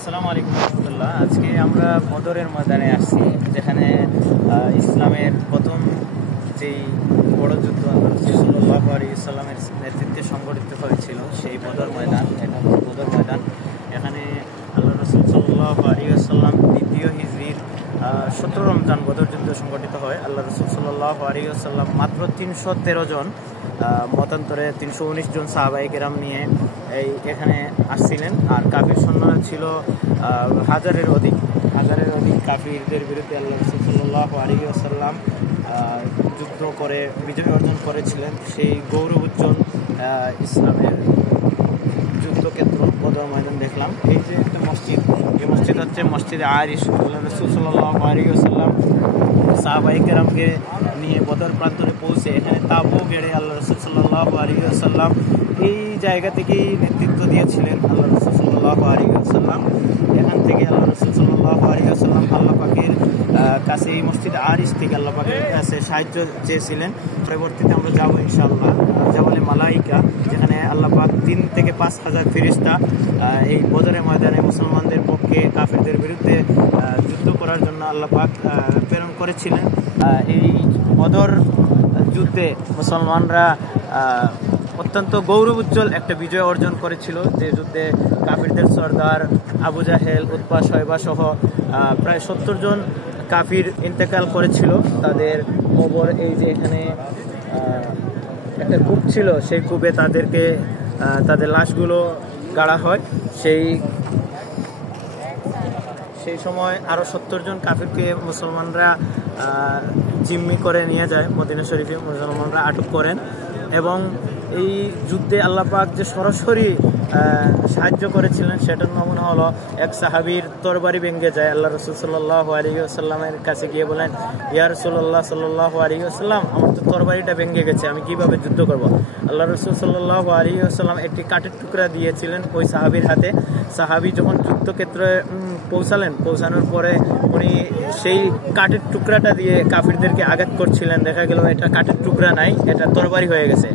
আসসালামু আলাইকুম রহমতুল্লাহ। আজকে আমরা বদরের ময়দানে আসছি, যেখানে ইসলামের প্রথম যেই বড় যুদ্ধ সাল্লাল্লাহু আলাইহি ওয়াসাল্লামের নেতৃত্বে সংগঠিত হয়েছিল, সেই বদর ময়দান। এটা হচ্ছে বদর ময়দান। এখানে আল্লাহ রাসূল সাল্লাল্লাহু আলাইহি ওয়াসাল্লাম দ্বিতীয় হিজরির 17 রমজান বদর যুদ্ধ সংগঠিত হয়। আল্লাহ রাসূল সাল্লাল্লাহু আলাইহি ওয়াসাল্লাম মাত্র 313 জন, মতান্তরে 319 জন সাহাবায়ে কেরাম নিয়ে এখানে আসছিলেন। আর কাফির সৈন্য ছিল হাজারের অধিক কাফিরদের বিরুদ্ধে আল্লাহ রাসূল সাল্লাল্লাহু আলাইহি ওয়াসাল্লাম যুদ্ধ করে বিজয় অর্জন করেছিলেন। সেই গৌরবোজ্জ্বল ইসলামের যুদ্ধক্ষেত্র বদর ময়দান দেখলাম। এই যে একটা মসজিদ, এই মসজিদ হচ্ছে মসজিদে আয়েশা। আল্লাহ রাসূল সাল্লাল্লাহু আলাইহি ওয়াসাল্লাম সাহাবায়ে কেরামকে নিয়ে বদর প্রান্তরে পৌঁছে এখানে তাঁবু গেড়ে আল্লাহ রাসূল সাল্লাল্লাহু আলাইহি ওয়াসাল্লাম এই জায়গা থেকেই নেতৃত্ব দিয়েছিলেন। আল্লাহ রাসূল সাল্লাল্লাহু আলাইহি ওয়াসাল্লাম এখান থেকে আল্লাহ রাসূল সাল্লাল্লাহু আলাইহি ওয়াসাল্লাম আল্লাহ পাকের কাছে, এই মসজিদ আয়েশা থেকে আল্লাহ পাকের কাছে সাহায্য চেয়েছিলেন। পরবর্তীতে আমরা যাবো ইনশাআল্লাহ জাবালে মালাইকা, যেখানে আল্লাহ পাক 3 থেকে 5,000 ফেরেশতা এই বদরের ময়দানে মুসলমানদের পক্ষে কাফিরদের বিরুদ্ধে যুদ্ধ করার জন্য আল্লাহ পাক প্রেরণ করেছিলেন। এই বদর যুদ্ধে মুসলমানরা অত্যন্ত গৌরবোজ্জ্বল একটা বিজয় অর্জন করেছিল, যে যুদ্ধে কাফিরদের সর্দার আবু জাহেল, উতবা, শয়বা সহ প্রায় 70 জন কাফির ইন্তেকাল করেছিল। তাদের কবর এই যে এখানে একটা কূপ ছিল, সেই কূপে তাদের লাশগুলো গাড়া হয়। সেই সময় আরও 70 জন কাফিরকে মুসলমানরা জিম্মি করে নিয়ে যায় মদিনা শরীফে। মুসলমানরা আটক করেন এবং এই যুদ্ধে আল্লাহ পাক যে সরাসরি সাহায্য করেছিলেন সেটার নমুনা হলো, এক সাহাবীর তরবারি ভেঙে যায়। আল্লাহ রাসূল সাল্লাল্লাহু আলাইহি ওয়াসাল্লামের কাছে গিয়ে বলেন, ইয়া রাসূলুল্লাহ সাল্লাল্লাহু আলাইহি ওয়াসাল্লাম, আমার তো তরবারিটা ভেঙে গেছে, আমি কিভাবে যুদ্ধ করব? আল্লাহ রাসূল সাল্লাল্লাহু আলাইহি ওয়াসাল্লাম একটি কাঠের টুকরা দিয়েছিলেন ওই সাহাবীর হাতে। সাহাবী যখন যুদ্ধক্ষেত্রে পৌঁছানোর পরে উনি সেই কাঠের টুকরাটা দিয়ে কাফিরদেরকে আঘাত করছিলেন। দেখা গেল এটা কাঠের টুকরা নাই, এটা তরবারি হয়ে গেছে।